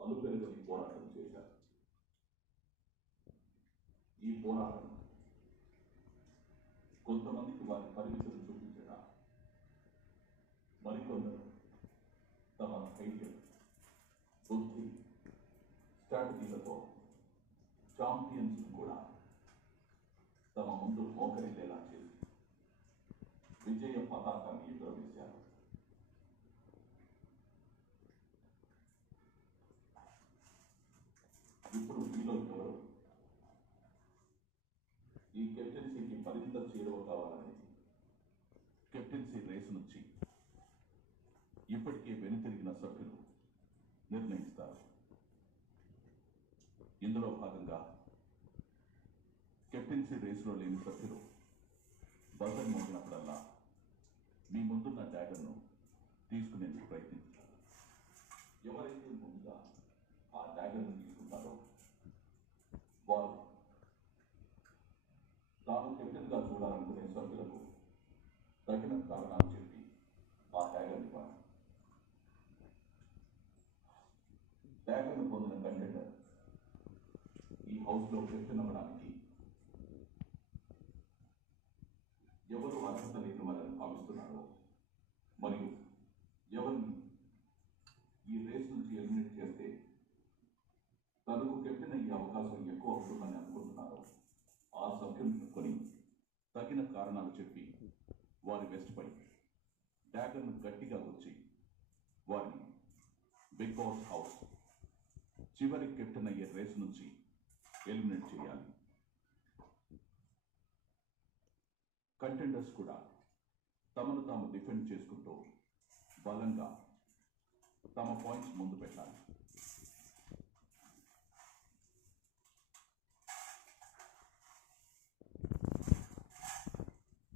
అలుపెరుగని పోరాటం చేశారు. ఈ పోరాటం కొంతమందికి వారి పరిమితులను చూపించగా, మరికొందరు తమ ధైర్యం, బుద్ధి, స్ట్రాటజీలతో ఛాంపియన్స్ కూడా తమ ముందు మోకరిల్లేలా చేసి విజయ పతాకాన్ని ఎగురవేశారు. ఇప్పుడు మీలో ఎవరు ఈ కెప్టెన్సీకి మరింత చేరువ కావాలనేది కెప్టెన్సీ రేసు నుంచి ఇప్పటికే వెనుతిరిగిన సభ్యులు నిర్ణయిస్తారు. ఇందులో భాగంగా కెప్టెన్సీ రేసులో లేని సభ్యులు బజర్ మోగినప్పుడల్లా మీ ముందున్న డ్యాగర్ను తీసుకునేందుకు ప్రయత్నించారు. ఎవరైతే ముందుగా ఆ డ్యాగర్ను తీసుకుంటారో వారు తాను కెప్టెన్గా చూడాలనుకునే సభ్యులకు తగిన కారణాలు చెప్పి ఆ డ్యాగర్ని ఇవ్వాలి. డ్యాగర్ను పొందిన కంటెండర్ ఈ హౌస్లో కెప్టెన్ అవ్వడానికి ఎవరు అర్హత లేని వాళ్ళని భావిస్తున్నారో మరియు ఎవరిని ఈ రేస్ నుంచి ఎలిమినేట్ చేస్తే తనకు కెప్టెన్ అయ్యే అవకాశం ఎక్కువ అవుతుందని అనుకుంటున్నారో ఆ సభ్యులను కొని తగిన కారణాలు చెప్పి వారి వెస్ట్పై డ్యాగర్ను గట్టిగా వచ్చి వారిని బిగ్ బాస్ హౌస్ చివరి కెప్టెన్ అయ్యే రేస్ నుంచి ఎలిమినేట్ చేయాలి. కంటెండర్స్ కూడా తమను తాము డిఫెండ్ చేసుకుంటూ బలంగా తమ పాయింట్స్ ముందు పెట్టాలి.